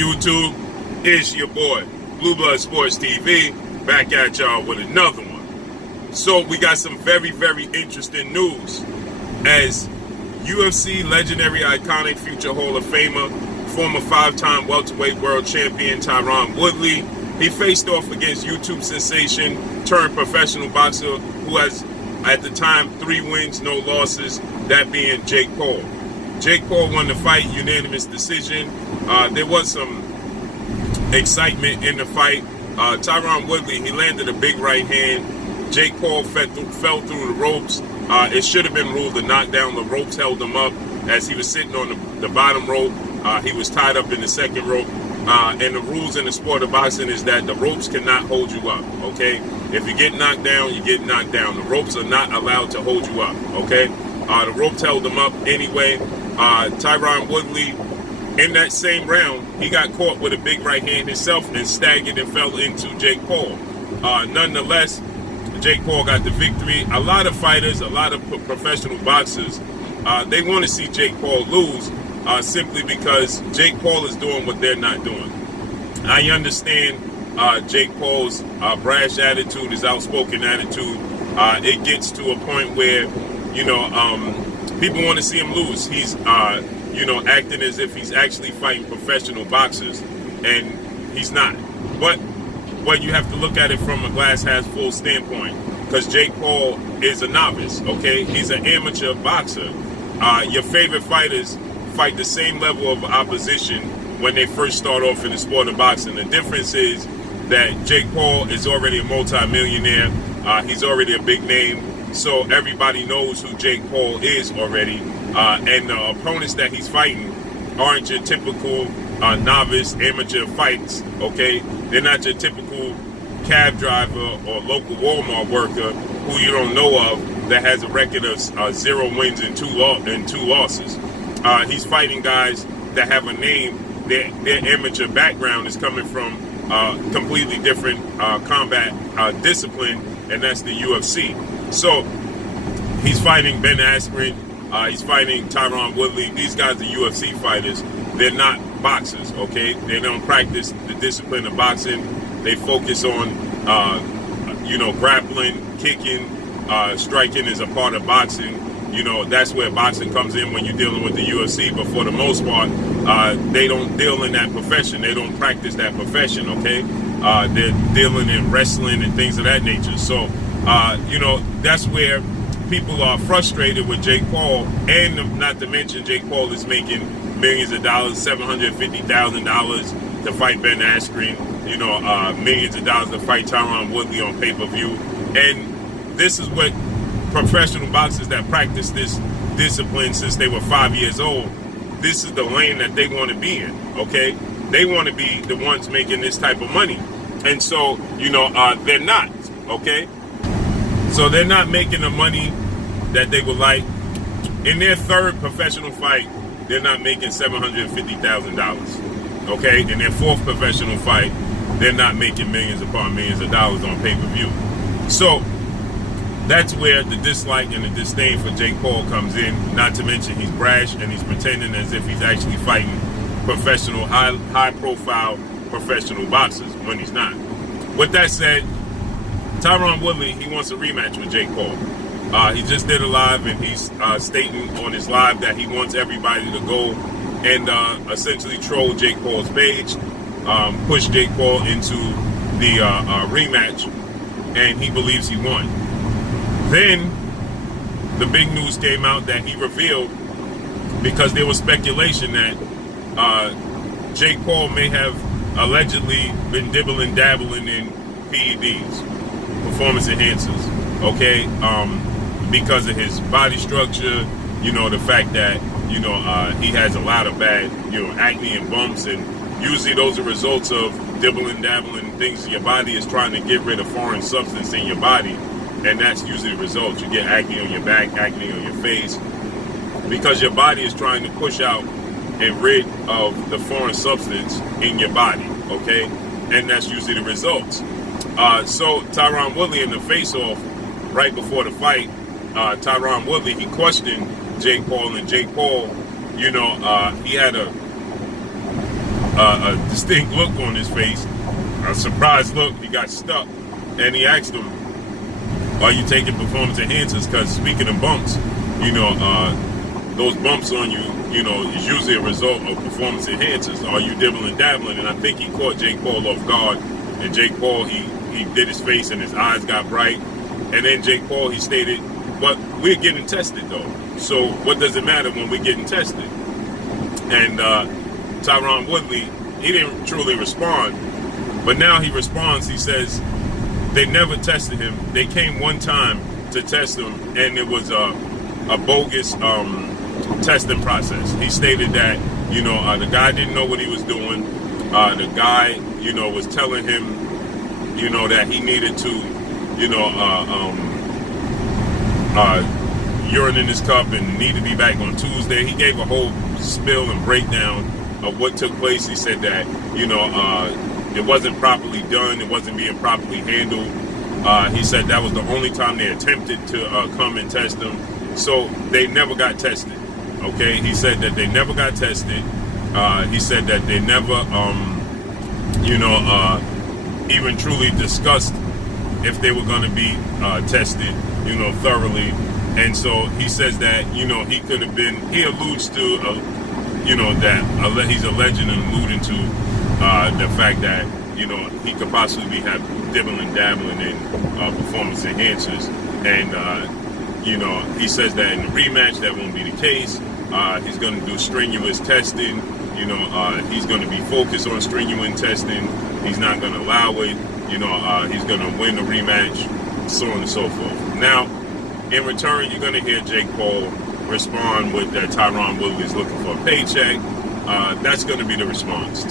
YouTube? It's your boy, Blue Blood Sports TV, back at y'all with another one. So we got some very, very interesting news as UFC legendary, iconic, future Hall of Famer, former 5-time welterweight world champion TYRON Woodley. He faced off against YouTube sensation turned professional boxer who has, at the time, 3 wins, no losses, that being Jake Paul. Jake Paul won the fight, unanimous decision. There was some excitement in the fight. TYRON Woodley, he landed a big right hand. Jake Paul fell through the ropes. It should have been ruled a knockdown. The ropes held him up as he was sitting on the bottom rope. He was tied up in the second rope. And the rules in the sport of boxing is that the ropes cannot hold you up, okay? If you get knocked down, you get knocked down. The ropes are not allowed to hold you up, okay? The ropes held him up anyway. TYRON Woodley, in that same round, he got caught with a big right hand himself and staggered and fell into Jake Paul. Nonetheless, Jake Paul got the victory. A lot of fighters, a lot of professional boxers, they want to see Jake Paul lose simply because Jake Paul is doing what they're not doing. I understand Jake Paul's brash attitude, his outspoken attitude. It gets to a point where, you know, people want to see him lose. He's, you know, acting as if he's actually fighting professional boxers, and he's not. But you have to look at it from a glass half full standpoint, because Jake Paul is a novice, okay? He's an amateur boxer. Your favorite fighters fight the same level of opposition when they first start off in the sport of boxing. The difference is that Jake Paul is already a multi-millionaire. He's already a big name, so everybody knows who Jake Paul is already. And the opponents that he's fighting aren't your typical novice amateur fights, okay? They're not your typical cab driver or local Walmart worker who you don't know of that has a record of 0 wins and 2 losses. He's fighting guys that have a name. Their amateur background is coming from completely different combat discipline, and that's the UFC. So he's fighting Ben Askren. He's fighting TYRON Woodley. These guys are UFC fighters. They're not boxers, okay? They don't practice the discipline of boxing. They focus on, you know, grappling, kicking, striking is a part of boxing. You know, that's where boxing comes in when you're dealing with the UFC. But for the most part, they don't deal in that profession. They don't practice that profession, okay? They're dealing in wrestling and things of that nature. So, you know, that's where people are frustrated with Jake Paul, and not to mention Jake Paul is making millions of dollars, $750,000 to fight Ben Askren, you know, millions of dollars to fight TYRON Woodley on pay-per-view. And this is what professional boxers that practice this discipline since they were 5 years old, this is the lane that they want to be in, okay? They want to be the ones making this type of money. And so, you know, they're not, okay? So they're not making the money that they would like. In their 3rd professional fight, they're not making $750,000. Okay? In their 4th professional fight, they're not making millions upon millions of dollars on pay-per-view. So that's where the dislike and the disdain for Jake Paul comes in. Not to mention he's brash and he's pretending as if he's actually fighting professional, high-profile professional boxers when he's not. With that said, TYRON Woodley, he wants a rematch with Jake Paul. He just did a live, and he's stating on his live that he wants everybody to go and essentially troll Jake Paul's page, push Jake Paul into the rematch, and he believes he won. Then the big news came out that he revealed, because there was speculation that Jake Paul may have allegedly been dabbling in PEDs, performance enhancers, okay, because of his body structure, you know, the fact that, you know, he has a lot of bad, you know, acne and bumps, and usually those are results of dabbling things. Your body is trying to get rid of foreign substance in your body, and that's usually the result. You get acne on your back, acne on your face, because your body is trying to push out and rid of the foreign substance in your body, okay, and that's usually the results. So TYRON Woodley in the face-off right before the fight, TYRON Woodley, he questioned Jake Paul, and Jake Paul, you know, he had a a distinct look on his face, a surprised look. He got stuck, and he asked him, "Are you taking performance enhancers?" Because speaking of bumps, you know, those bumps on you, you know, is usually a result of performance enhancers. Are you DlSDAlN? And I think he caught Jake Paul off guard, and Jake Paul, he did his face and his eyes got bright, and then Jake Paul, he stated, "But we're getting tested though, so what does it matter when we're getting tested?" And TYRON Woodley, he didn't truly respond, but now he responds. He says they never tested him. They came one time to test him, and it was a bogus testing process. He stated that, you know, the guy didn't know what he was doing. The guy, you know, was telling him, you know, that he needed to, you know, urine in his cup and need to be back on Tuesday. He gave a whole spill and breakdown of what took place. He said that, you know, it wasn't properly done. It wasn't being properly handled. He said that was the only time they attempted to come and test him. So they never got tested. Okay, he said that they never got tested. He said that they never, you know, even truly discussed if they were going to be tested, you know, thoroughly. And so he says that, you know, he could have been, he alludes to, you know, that he's alleging and alluding to the fact that, you know, he could possibly have DlSDAlN in performance enhancers. And, you know, he says that in the rematch, that won't be the case. He's going to do strenuous testing. You know, he's going to be focused on strenuous testing. He's not going to allow it. You know, he's going to win the rematch, so on and so forth. Now, in return, you're going to hear Jake Paul respond with that TYRON Woodley is looking for a paycheck. That's going to be the response.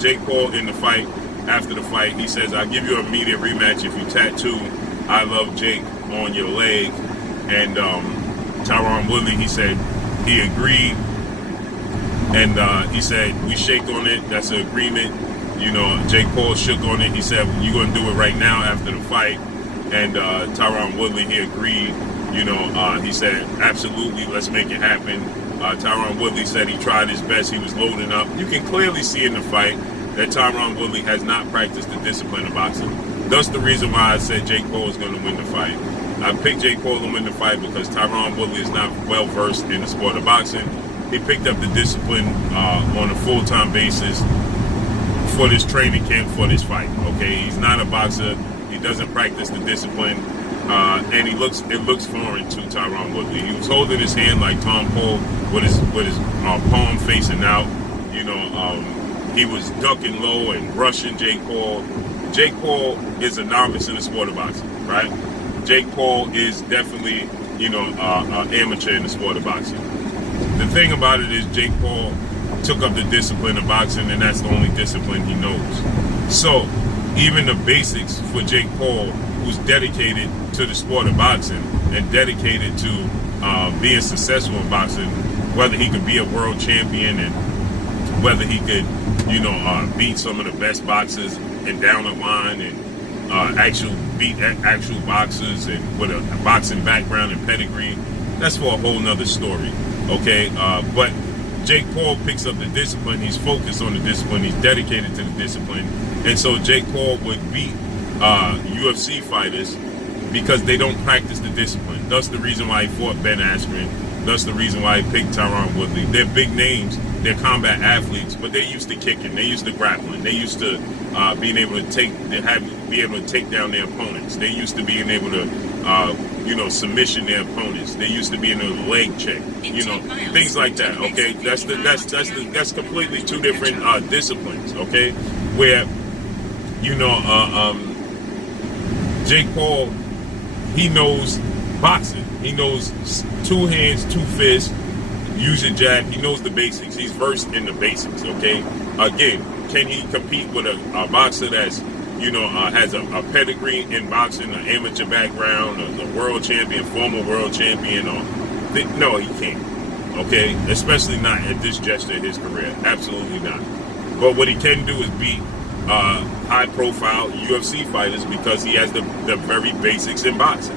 Jake Paul in the fight, after the fight, he says, "I'll give you an immediate rematch if you tattoo 'I love Jake' on your leg." And TYRON Woodley, he said he agreed. And he said, "We shake on it. That's an agreement." You know, Jake Paul shook on it. He said, "You're going to do it right now after the fight." And TYRON Woodley, he agreed. You know, he said, "Absolutely, let's make it happen." TYRON Woodley said he tried his best. He was loading up. You can clearly see in the fight that TYRON Woodley has not practiced the discipline of boxing. That's the reason why I said Jake Paul is going to win the fight. I picked Jake Paul to win the fight because TYRON Woodley is not well versed in the sport of boxing. He picked up the discipline on a full-time basis for this training camp, for this fight. Okay, he's not a boxer. He doesn't practice the discipline, and it looks foreign to TYRON Woodley. He was holding his hand like Tom Cole with his palm facing out. You know, he was ducking low and rushing Jake Paul. Jake Paul is a novice in the sport of boxing, right? Jake Paul is definitely, you know, an amateur in the sport of boxing. The thing about it is Jake Paul took up the discipline of boxing, and that's the only discipline he knows. So even the basics for Jake Paul, who's dedicated to the sport of boxing and dedicated to being successful in boxing, whether he could be a world champion and whether he could, you know, beat some of the best boxers and down the line and beat actual boxers and with a boxing background and pedigree, that's for a whole nother story. Okay, but Jake Paul picks up the discipline. He's focused on the discipline. He's dedicated to the discipline. And so Jake Paul would beat UFC fighters because they don't practice the discipline. That's the reason why he fought Ben Askren. That's the reason why he picked TYRON Woodley. They're big names. They're combat athletes, but they're used to kicking. They're used to grappling. They're used to being able to take down their opponents. They're used to being able to, you know, submission their opponents. They're used to being able to leg check. You know, things like that. Okay, that's completely two different disciplines. Okay, where, you know, Jake Paul, he knows boxing. He knows two hands, two fists, use a jab. He knows the basics. He's versed in the basics, okay? Again, can he compete with a boxer that's, you know, has a pedigree in boxing, an amateur background, a world champion, former world champion? No, he can't, okay? Especially not at this juncture in his career. Absolutely not. But what he can do is beat high-profile UFC fighters because he has the very basics in boxing,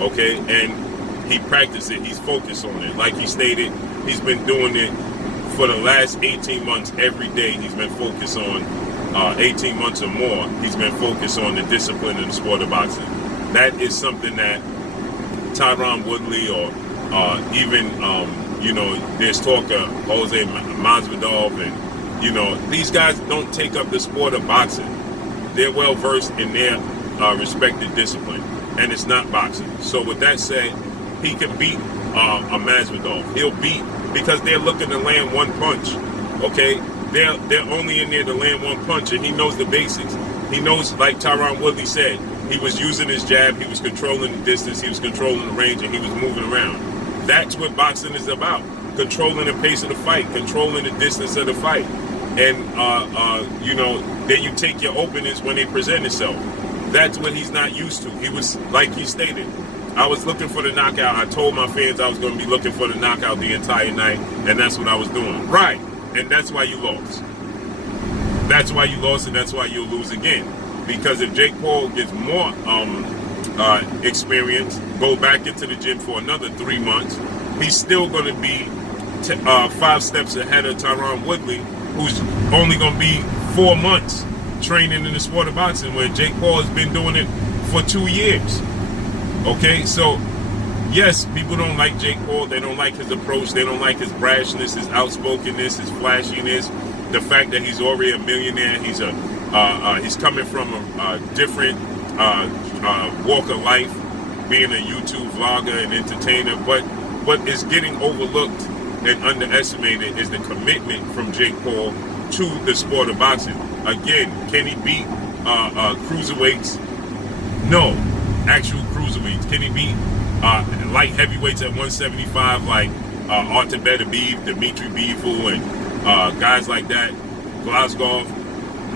okay? And he practiced it. He's focused on it. Like he stated, he's been doing it for the last 18 months, every day he's been focused on, 18 months or more, he's been focused on the discipline of the sport of boxing. That is something that TYRON Woodley or even, you know, there's talk of Jose Masvidal, and, you know, these guys don't take up the sport of boxing. They're well versed in their respected discipline, and it's not boxing. So with that said, he can beat a Masvidal. He'll beat, because they're looking to land one punch. Okay, they're only in there to land one punch, and he knows the basics. He knows, like TYRON Woodley said, he was using his jab, he was controlling the distance, he was controlling the range, and he was moving around. That's what boxing is about: controlling the pace of the fight, controlling the distance of the fight, and you know, then you take your openings when they present itself. That's what he's not used to. He was, like he stated, I was looking for the knockout. I told my fans I was going to be looking for the knockout the entire night, and that's what I was doing. Right, and that's why you lost. That's why you lost, and that's why you'll lose again. Because if Jake Paul gets more experience, go back into the gym for another 3 months, he's still going to be 5 steps ahead of TYRON Woodley, who's only going to be 4 months training in the sport of boxing, where Jake Paul has been doing it for 2 years. Okay, so yes, people don't like Jake Paul. They don't like his approach. They don't like his brashness, his outspokenness, his flashiness, the fact that he's already a millionaire. He's he's coming from a different walk of life, being a YouTube vlogger and entertainer. But what is getting overlooked and underestimated is the commitment from Jake Paul to the sport of boxing. Again, can he beat cruiserweights? No, actual cruiserweights. Can he beat light heavyweights at 175 like Artur Beterbiev, Dimitri Bivol, and guys like that, Glasgow?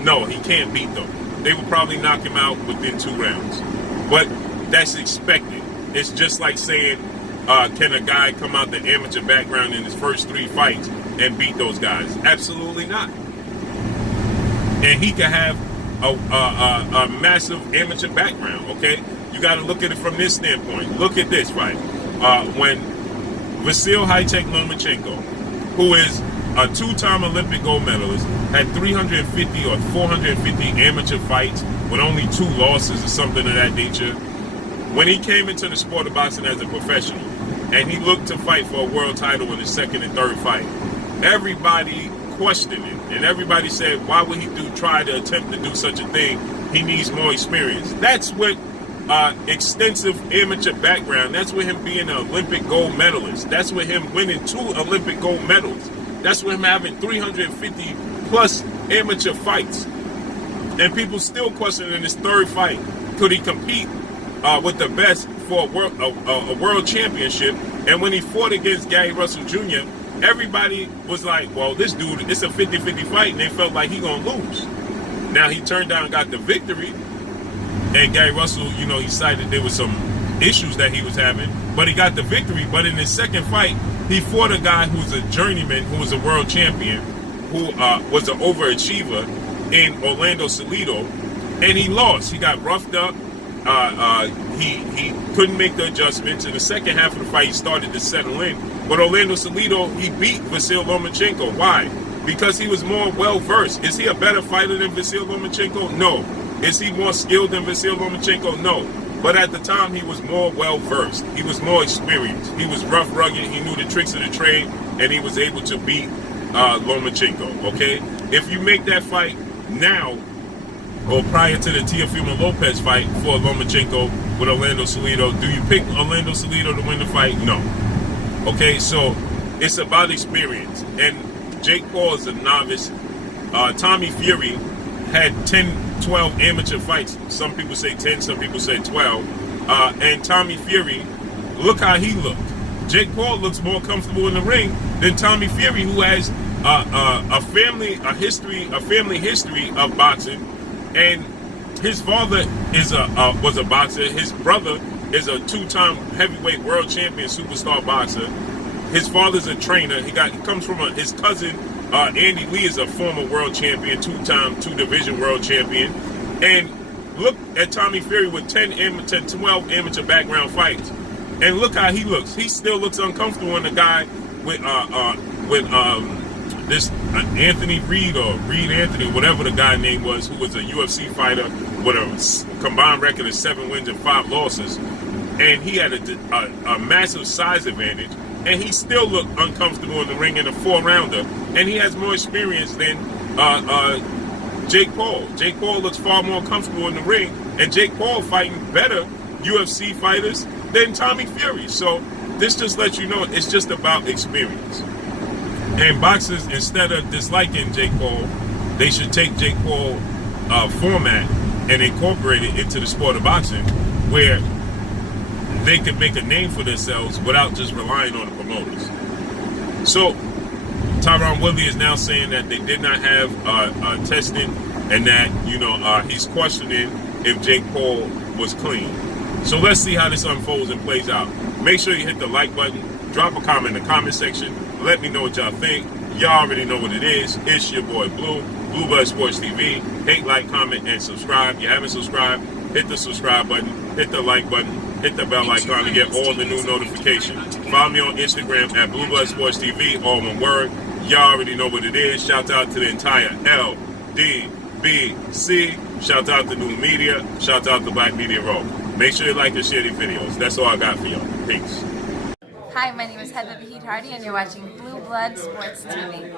No, he can't beat them. They will probably knock him out within 2 rounds. But that's expected. It's just like saying, can a guy come out the amateur background in his first 3 fights and beat those guys? Absolutely not. And he can have a massive amateur background, okay? You got to look at it from this standpoint. Look at this, right? When Vasyl Lomachenko, who is a 2-time Olympic gold medalist, had 350 or 450 amateur fights with only 2 losses or something of that nature. When he came into the sport of boxing as a professional, and he looked to fight for a world title in his 2nd and 3rd fight, everybody questioned it, and everybody said, why would he try to attempt to do such a thing? He needs more experience. That's what extensive amateur background, that's with him being an Olympic gold medalist, that's with him winning 2 Olympic gold medals, that's with him having 350 plus amateur fights, and people still questioning in his 3rd fight, could he compete with the best for a world championship? And when he fought against Gary Russell Jr., everybody was like, well, this dude, it's a 50-50 fight, and they felt like he gonna lose. Now, he turned down and got the victory, and Gary Russell, you know, he cited there was some issues that he was having, but he got the victory. But in his 2nd fight, he fought a guy who's a journeyman, who was a world champion, who was an overachiever in Orlando Salido, and he lost. He got roughed up. He couldn't make the adjustments. In the second half of the fight, he started to settle in. But Orlando Salido, he beat Vasyl Lomachenko. Why? Because he was more well-versed. Is he a better fighter than Vasyl Lomachenko? No. Is he more skilled than Vasyl Lomachenko? No. But at the time, he was more well-versed. He was more experienced. He was rough, rugged. He knew the tricks of the trade, and he was able to beat Lomachenko, okay? If you make that fight now, or prior to the Teofimo Lopez fight for Lomachenko with Orlando Salido, do you pick Orlando Salido to win the fight? No. Okay, so it's about experience. And Jake Paul is a novice. Tommy Fury had 10, 12 amateur fights. Some people say 10, some people say 12. And Tommy Fury, look how he looked. Jake Paul looks more comfortable in the ring than Tommy Fury, who has a family history of boxing. And his father was a boxer. His brother is a 2-time heavyweight world champion, superstar boxer. His father's a trainer. He comes from his cousin, Andy Lee, is a former world champion, 2-time 2-division world champion. And look at Tommy Fury with 12 amateur background fights, and look how he looks. He still looks uncomfortable when the guy with this Anthony Reed or Reed Anthony, whatever the guy name was, who was a UFC fighter with a combined record of 7 wins and 5 losses, and he had a massive size advantage, and he still looked uncomfortable in the ring in a 4-rounder, and he has more experience than Jake Paul. Jake Paul looks far more comfortable in the ring, and Jake Paul fighting better UFC fighters than Tommy Fury. So this just lets you know it's just about experience. And boxers, instead of disliking Jake Paul, they should take Jake Paul format and incorporate it into the sport of boxing, where they could make a name for themselves without just relying on the promoters. So TYRON Woodley is now saying that they did not have testing, and that, you know, he's questioning if Jake Paul was clean. So let's see how this unfolds and plays out. Make sure you hit the like button, drop a comment in the comment section, let me know what y'all think. Y'all already know what it is. It's your boy Blue, Blue Blood Sports TV. Hate, like, comment, and subscribe. If you haven't subscribed, hit the subscribe button, hit the like button, hit the bell icon to get all the new notifications. Follow me on Instagram at Blue Blood Sports TV, all one word. Y'all already know what it is. Shout out to the entire LDBC. Shout out to New Media. Shout out to Black Media Row. Make sure you like and share these videos. That's all I got for y'all. Peace. Hi, my name is Heather the Heat Hardy, and you're watching Blue Blood Sports TV.